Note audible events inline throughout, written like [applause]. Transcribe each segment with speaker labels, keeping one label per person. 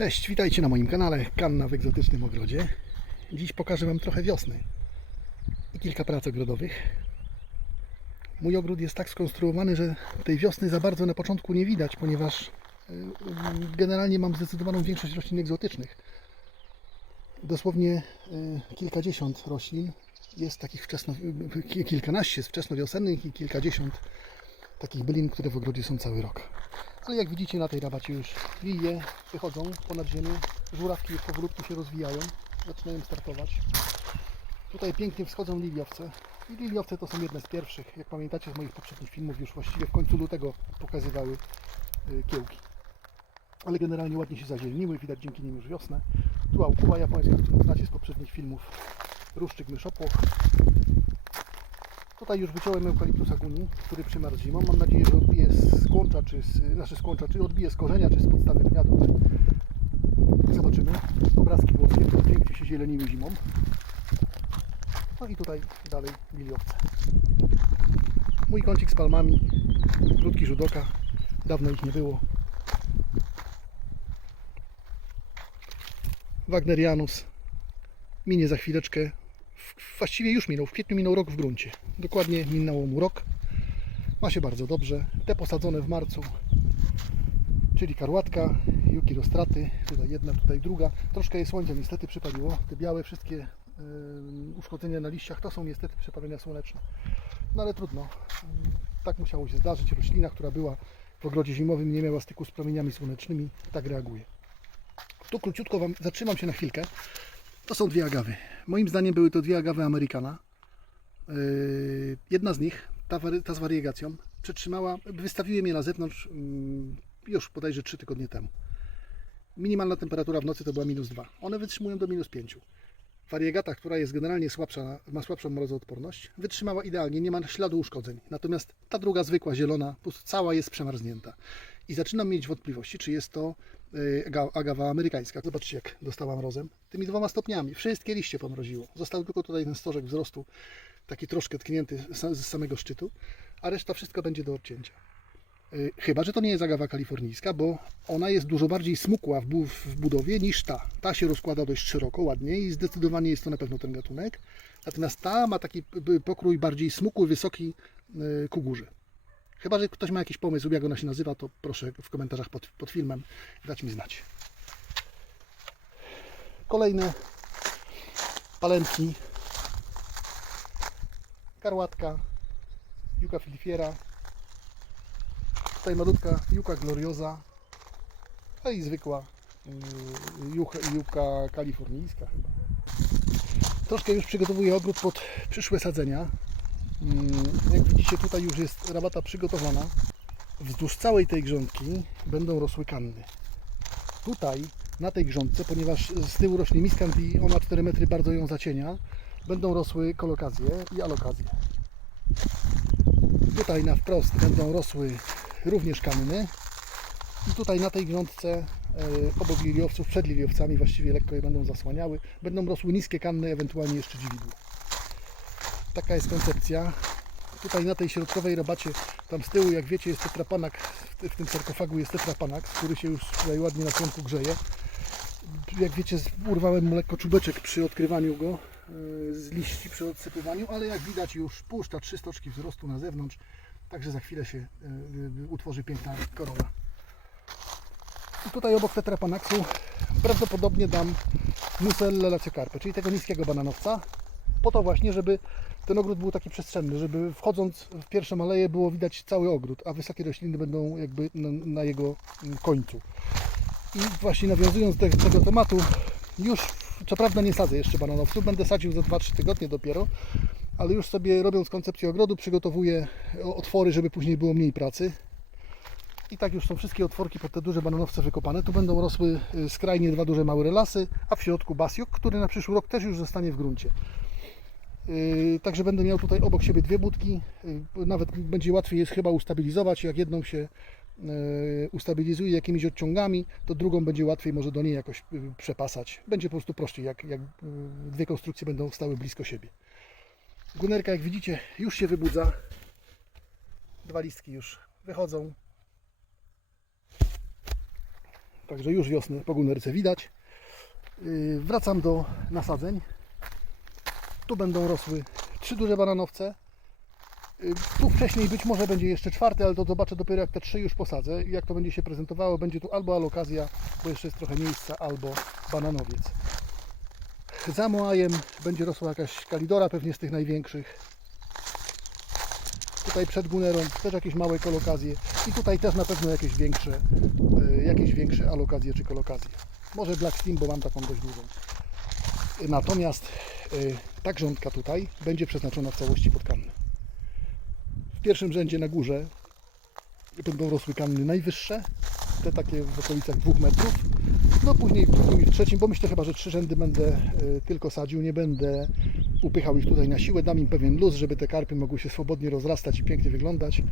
Speaker 1: Cześć, witajcie na moim kanale Kanna w egzotycznym ogrodzie. Dziś pokażę Wam trochę wiosny i kilka prac ogrodowych. Mój ogród jest tak skonstruowany, że tej wiosny za bardzo na początku nie widać, ponieważ y, generalnie mam zdecydowaną większość roślin egzotycznych. Dosłownie y, kilkadziesiąt roślin jest takich wczesno, ki- kilkanaście z wczesnowiosennych i kilkadziesiąt takich bylin, które w ogrodzie są cały rok. Ale jak widzicie na tej rabacie już lilie wychodzą ponad ziemię, żurawki powolutku się rozwijają, zaczynają startować. Tutaj pięknie wschodzą liliowce. I liliowce to są jedne z pierwszych. Jak pamiętacie z moich poprzednich filmów, już właściwie w końcu lutego pokazywały y, kiełki. Ale generalnie ładnie się zazieleniły, widać dzięki nim już wiosnę. Tu aukuła japońska, którą znacie z poprzednich filmów. Ruszczyk myszopłoch. Tutaj już wyciąłem eukaliptusa guni, który przymarł zimą. Mam nadzieję, że odbije z kłącza, czy z, znaczy z kłącza, czy odbije z korzenia, czy z podstawy pnia tutaj. Zobaczymy. Obrazki włoskie, pięknie się zieleniły zimą. No i tutaj dalej liliowce. Mój kącik z palmami, krótki żudoka. Dawno ich nie było. Wagnerianus. Minie za chwileczkę właściwie już minął, w kwietniu minął rok w gruncie. Dokładnie minęło mu rok. Ma się bardzo dobrze. Te posadzone w marcu, czyli karłatka, juki do straty, tutaj jedna, tutaj druga. Troszkę jej słońce niestety przypaliło. Te białe wszystkie yy, uszkodzenia na liściach to są niestety przypalenia słoneczne. No ale trudno. Yy, Tak musiało się zdarzyć. Roślina, która była w ogrodzie zimowym, nie miała styku z promieniami słonecznymi, tak reaguje. Tu króciutko Wam zatrzymam się na chwilkę. To są dwie agawy. Moim zdaniem były to dwie agawy Amerykana. Yy, Jedna z nich, ta, ta z wariegacją, przetrzymała, wystawiłem je na zewnątrz mm, już bodajże 3 tygodnie temu. Minimalna temperatura w nocy to była minus 2. One wytrzymują do minus 5. Wariegata, która jest generalnie słabsza, ma słabszą mrozoodporność, wytrzymała idealnie, nie ma śladu uszkodzeń. Natomiast ta druga zwykła, zielona, cała jest przemarznięta. I zaczynam mieć wątpliwości, czy jest to agawa amerykańska. Zobaczcie, jak dostała mrozem. Tymi dwoma stopniami. Wszystkie liście pomroziło. Został tylko tutaj ten stożek wzrostu, taki troszkę tknięty z samego szczytu, a reszta wszystko będzie do odcięcia. Y, Chyba, że to nie jest agawa kalifornijska, bo ona jest dużo bardziej smukła w, bu- w budowie niż ta. Ta się rozkłada dość szeroko, ładnie i zdecydowanie jest to na pewno ten gatunek. Natomiast ta ma taki pokrój bardziej smukły, wysoki y, ku górze. Chyba, że ktoś ma jakiś pomysł, jak ona się nazywa, to proszę w komentarzach pod, pod filmem dać mi znać. Kolejne palemki. Karłatka, Juka filifiera. Tutaj malutka Juka gloriosa. No i zwykła Juka, Juka kalifornijska chyba. Troszkę już przygotowuję ogród pod przyszłe sadzenia. Mm, Jak widzicie, tutaj już jest rabata przygotowana. Wzdłuż całej tej grządki będą rosły kanny. Tutaj, na tej grządce, ponieważ z tyłu rośnie miskant i ona 4 metry bardzo ją zacienia, będą rosły kolokazje i alokazje. Tutaj na wprost będą rosły również kanny. I tutaj na tej grządce e, obok liliowców, przed liliowcami właściwie lekko je będą zasłaniały, będą rosły niskie kanny, ewentualnie jeszcze dziwidło. Taka jest koncepcja. Tutaj na tej środkowej rabacie, tam z tyłu, jak wiecie, jest tetrapanak, w, tym sarkofagu jest tetrapanak, który się już tutaj ładnie na słonku grzeje. Jak wiecie, urwałem mu lekko czubeczek przy odkrywaniu go yy, z liści, przy odsypywaniu, ale jak widać już puszcza trzy stoczki wzrostu na zewnątrz, także za chwilę się yy, yy, utworzy piękna korona. I tutaj obok tetrapanaksu prawdopodobnie dam Muselle laciocarpe, czyli tego niskiego bananowca, po to właśnie, żeby ten ogród był taki przestrzenny, żeby wchodząc w pierwszą aleję było widać cały ogród, a wysokie rośliny będą jakby na, na jego mm, końcu. I właśnie nawiązując do tego tematu, już co prawda nie sadzę jeszcze bananowców, będę sadził za 2-3 tygodnie dopiero, ale już sobie robiąc koncepcję ogrodu przygotowuję otwory, żeby później było mniej pracy. I tak już są wszystkie otworki pod te duże bananowce wykopane. Tu będą rosły y, skrajnie dwa duże małe relasy, a w środku basiok, który na przyszły rok też już zostanie w gruncie. Yy, Także będę miał tutaj obok siebie dwie budki. Yy, Nawet będzie łatwiej jest chyba ustabilizować. Jak jedną się yy, ustabilizuje jakimiś odciągami, to drugą będzie łatwiej może do niej jakoś przepasać. Będzie po prostu prościej, jak, jak dwie konstrukcje będą stały blisko siebie. Gunerka, jak widzicie, już się wybudza. Dwa listki już wychodzą. Także już wiosnę po gunnerce widać. Wracam do nasadzeń. Tu będą rosły trzy duże bananowce. Yy, Tu wcześniej być może będzie jeszcze czwarty, ale to zobaczę dopiero jak te trzy już posadzę. Jak to będzie się prezentowało, będzie tu albo alokazja, bo jeszcze jest trochę miejsca, albo bananowiec. Za Moajem będzie rosła jakaś kalidora, pewnie z tych największych. Tutaj przed Gunerą też jakieś małe kolokazje i tutaj też na pewno jakieś większe, y, jakieś większe alokazje czy kolokazje. Może Black Steam, bo mam taką dość dużą. Natomiast y, ta grządka tutaj będzie przeznaczona w całości pod kanny. W pierwszym rzędzie na górze będą rosły kanny najwyższe, te takie w okolicach 2 metrów. No później w drugim i w trzecim, bo myślę chyba, że trzy rzędy będę y, tylko sadził, nie będę upychał ich tutaj na siłę, dam im pewien luz, żeby te karpy mogły się swobodnie rozrastać i pięknie wyglądać.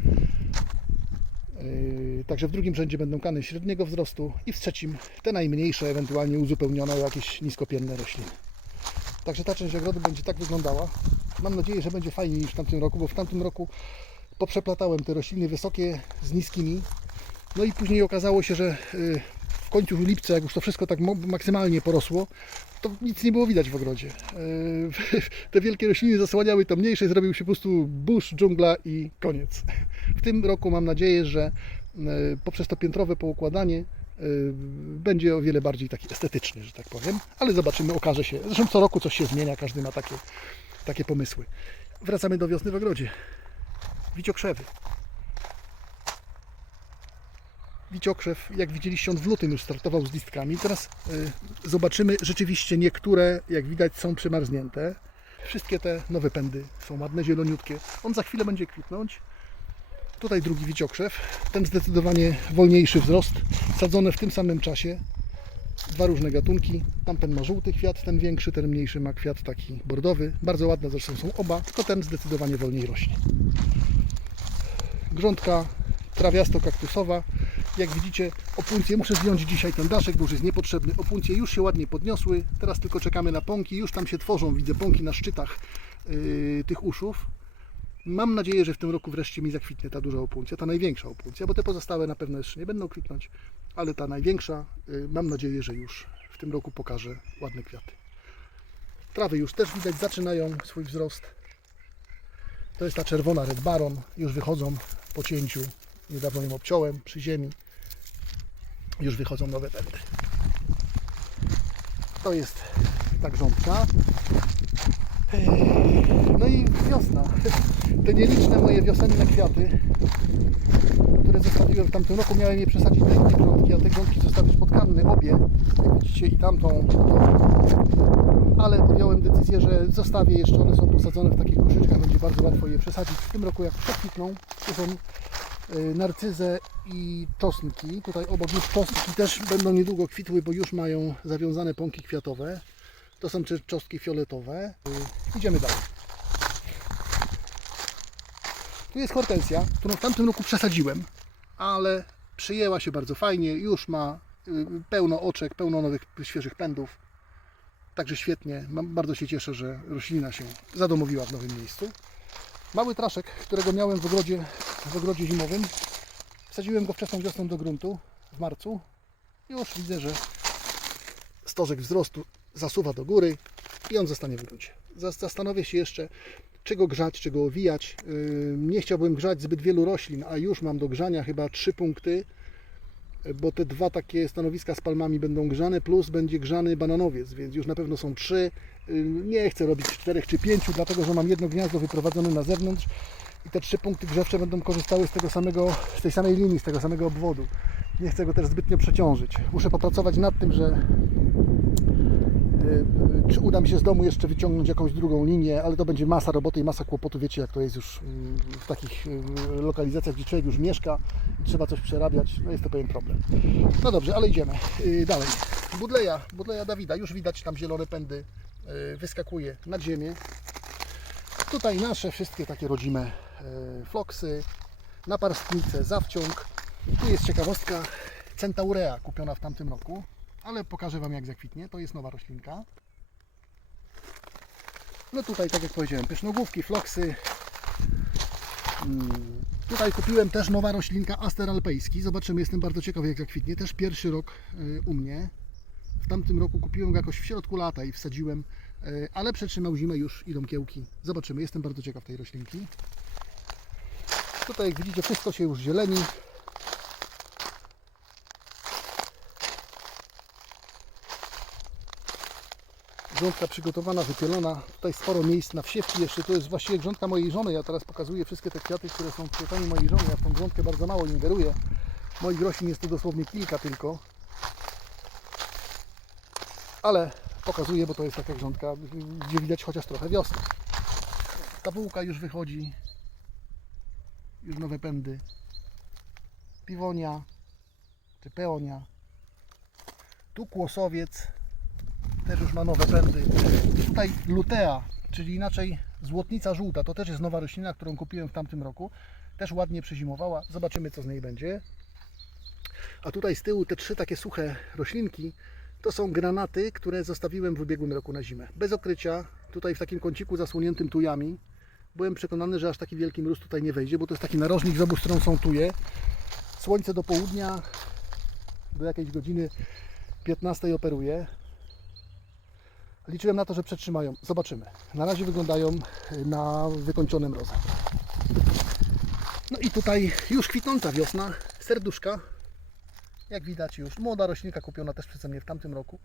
Speaker 1: Yy, Także w drugim rzędzie będą kany średniego wzrostu i w trzecim te najmniejsze, ewentualnie uzupełnione o jakieś niskopienne rośliny. Także ta część ogrodu będzie tak wyglądała. Mam nadzieję, że będzie fajniej niż w tamtym roku, bo w tamtym roku poprzeplatałem te rośliny wysokie z niskimi. No i później okazało się, że yy, w końcu lipca, jak już to wszystko tak maksymalnie porosło, to nic nie było widać w ogrodzie. Yy, [laughs] Te wielkie rośliny zasłaniały to mniejsze, zrobił się po prostu burz, dżungla i koniec. W tym roku mam nadzieję, że yy, poprzez to piętrowe poukładanie będzie o wiele bardziej taki estetyczny, że tak powiem, ale zobaczymy, okaże się. Zresztą co roku coś się zmienia, każdy ma takie, takie pomysły. Wracamy do wiosny w ogrodzie. Wiciokrzewy. Wiciokrzew, jak widzieliście, on w lutym już startował z listkami. Teraz y, zobaczymy, rzeczywiście niektóre, jak widać, są przymarznięte. Wszystkie te nowe pędy są ładne, zieloniutkie. On za chwilę będzie kwitnąć. Tutaj drugi wiciokrzew. Ten zdecydowanie wolniejszy wzrost. Sadzone w tym samym czasie. Dwa różne gatunki. Tamten ma żółty kwiat, ten większy, ten mniejszy ma kwiat taki bordowy. Bardzo ładne zresztą są oba, tylko ten zdecydowanie wolniej rośnie. Grządka trawiasto-kaktusowa. Jak widzicie, opuncje, muszę zdjąć dzisiaj ten daszek, bo już jest niepotrzebny. Opuncje już się ładnie podniosły. Teraz tylko czekamy na pąki. Już tam się tworzą, widzę pąki na szczytach yy, tych uszów. Mam nadzieję, że w tym roku wreszcie mi zakwitnie ta duża opuncja, ta największa opuncja, bo te pozostałe na pewno jeszcze nie będą kwitnąć, ale ta największa, yy, mam nadzieję, że już w tym roku pokaże ładne kwiaty. Trawy już też widać zaczynają swój wzrost. To jest ta czerwona Red Baron, już wychodzą po cięciu. Niedawno ją obciąłem przy ziemi. Już wychodzą nowe pędy. To jest ta grządka. No i wiosna. [laughs] Te nieliczne moje wiosenne kwiaty, które zostawiłem w tamtym roku, miałem je przesadzić do innej grządki, a te grządki zostawić pod kanny, obie, jak widzicie, i tamtą. Ale podjąłem decyzję, że zostawię jeszcze, one są posadzone w takich koszyczkach, będzie bardzo łatwo je przesadzić. W tym roku jak przekwitną, to są y, narcyzę i czosnki. Tutaj obok już czosnki też będą niedługo kwitły, bo już mają zawiązane pąki kwiatowe. To są czosnki fioletowe. Y, Idziemy dalej. Tu jest hortensja, którą w tamtym roku przesadziłem, ale przyjęła się bardzo fajnie. Już ma y, pełno oczek, pełno nowych, świeżych pędów. Także świetnie. Bardzo się cieszę, że roślina się zadomowiła w nowym miejscu. Mały traszek, którego miałem w ogrodzie, w ogrodzie zimowym. Wsadziłem go wczesną wiosną do gruntu w marcu. Już widzę, że stożek wzrostu zasuwa do góry i on zostanie w gruncie. Zas- Zastanowię się jeszcze, czy go grzać, czy go owijać. Nie chciałbym grzać zbyt wielu roślin, a już mam do grzania chyba trzy punkty, bo te dwa takie stanowiska z palmami będą grzane, plus będzie grzany bananowiec, więc już na pewno są trzy. Nie chcę robić czterech czy pięciu, dlatego że mam jedno gniazdo wyprowadzone na zewnątrz i te trzy punkty grzewcze będą korzystały z tego samego, z tej samej linii, z tego samego obwodu. Nie chcę go też zbytnio przeciążyć. Muszę popracować nad tym, że czy uda mi się z domu jeszcze wyciągnąć jakąś drugą linię, ale to będzie masa roboty i masa kłopotu. Wiecie, jak to jest już mm, w takich yy, lokalizacjach, gdzie człowiek już mieszka i trzeba coś przerabiać. No jest to pewien problem. No dobrze, ale idziemy Yy, dalej. Budleja, Budleja Dawida, już widać tam zielone pędy, wyskakuje nad ziemię. Tutaj nasze wszystkie takie rodzime floksy, naparstnice, zawciąg. Tu jest ciekawostka Centaurea kupiona w tamtym roku, ale pokażę Wam jak zakwitnie. To jest nowa roślinka. No tutaj, tak jak powiedziałem, pysznogłówki, floksy. Mm, Tutaj kupiłem też nowa roślinka Aster alpejski. Zobaczymy, jestem bardzo ciekaw jak zakwitnie. Też pierwszy rok y, u mnie. W tamtym roku kupiłem go jakoś w środku lata i wsadziłem, y, ale przetrzymał zimę, już idą kiełki. Zobaczymy, jestem bardzo ciekaw tej roślinki. Tutaj jak widzicie wszystko się już zieleni. Grządka przygotowana, wypielona. Tutaj sporo miejsc na wsiewki jeszcze. To jest właściwie grządka mojej żony. Ja teraz pokazuję wszystkie te kwiaty, które są kwiatami mojej żony. Ja w tą grządkę bardzo mało ingeruję. Moich roślin jest to dosłownie kilka tylko. Ale pokazuję, bo to jest taka grządka, gdzie widać chociaż trochę wiosny. Ta bułka już wychodzi. Już nowe pędy. Piwonia czy peonia. Tu kłosowiec też już ma nowe pędy. Tutaj lutea, czyli inaczej złotnica żółta, to też jest nowa roślina, którą kupiłem w tamtym roku. Też ładnie przezimowała. Zobaczymy, co z niej będzie. A tutaj z tyłu te trzy takie suche roślinki to są granaty, które zostawiłem w ubiegłym roku na zimę. Bez okrycia, tutaj w takim kąciku zasłoniętym tujami. Byłem przekonany, że aż taki wielki mróz tutaj nie wejdzie, bo to jest taki narożnik, z obu stron są tuje. Słońce do południa, do jakiejś godziny 15 operuje. Liczyłem na to, że przetrzymają. Zobaczymy. Na razie wyglądają na wykończone mrozem. No i tutaj już kwitnąca wiosna, serduszka. Jak widać już młoda roślinka kupiona też przeze mnie w tamtym roku.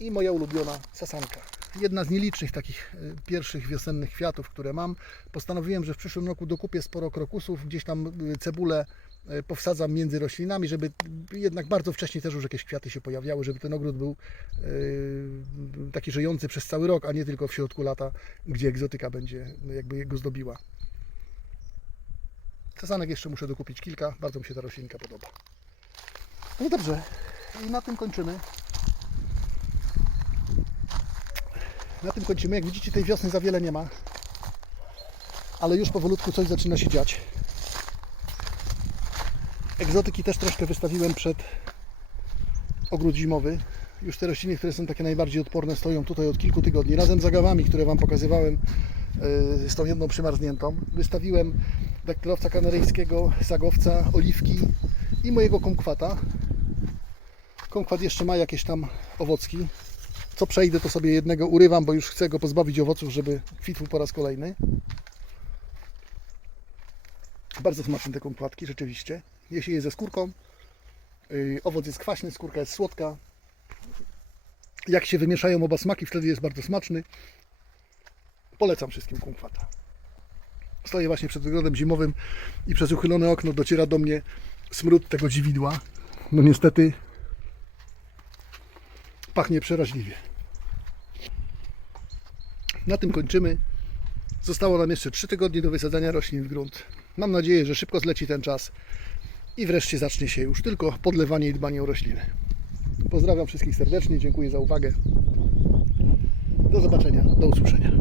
Speaker 1: I moja ulubiona sasanka. Jedna z nielicznych takich y, pierwszych wiosennych kwiatów, które mam. Postanowiłem, że w przyszłym roku dokupię sporo krokusów, gdzieś tam y, cebulę y, powsadzam między roślinami, żeby jednak bardzo wcześnie też już jakieś kwiaty się pojawiały, żeby ten ogród był y, taki żyjący przez cały rok, a nie tylko w środku lata, gdzie egzotyka będzie jakby go zdobiła. Sasanek jeszcze muszę dokupić kilka, bardzo mi się ta roślinka podoba. No dobrze, i na tym kończymy. Na tym kończymy. Jak widzicie, tej wiosny za wiele nie ma. Ale już powolutku coś zaczyna się dziać. Egzotyki też troszkę wystawiłem przed ogród zimowy. Już te rośliny, które są takie najbardziej odporne, stoją tutaj od kilku tygodni. Razem z agawami, które Wam pokazywałem, yy, z tą jedną przymarzniętą. Wystawiłem daktylowca kanaryjskiego, sagowca, oliwki i mojego kumkwata. Kumkwat jeszcze ma jakieś tam owocki. Co przejdę, to sobie jednego urywam, bo już chcę go pozbawić owoców, żeby kwitł po raz kolejny. Bardzo smaczne te kumkwatki, rzeczywiście. Je się je ze skórką. Yy, owoc jest kwaśny, skórka jest słodka. Jak się wymieszają oba smaki, wtedy jest bardzo smaczny. Polecam wszystkim kumkwata. Stoję właśnie przed ogrodem zimowym i przez uchylone okno dociera do mnie smród tego dziwidła. No niestety pachnie przeraźliwie. Na tym kończymy. Zostało nam jeszcze 3 tygodnie do wysadzania roślin w grunt. Mam nadzieję, że szybko zleci ten czas i wreszcie zacznie się już tylko podlewanie i dbanie o rośliny. Pozdrawiam wszystkich serdecznie, dziękuję za uwagę. Do zobaczenia, do usłyszenia.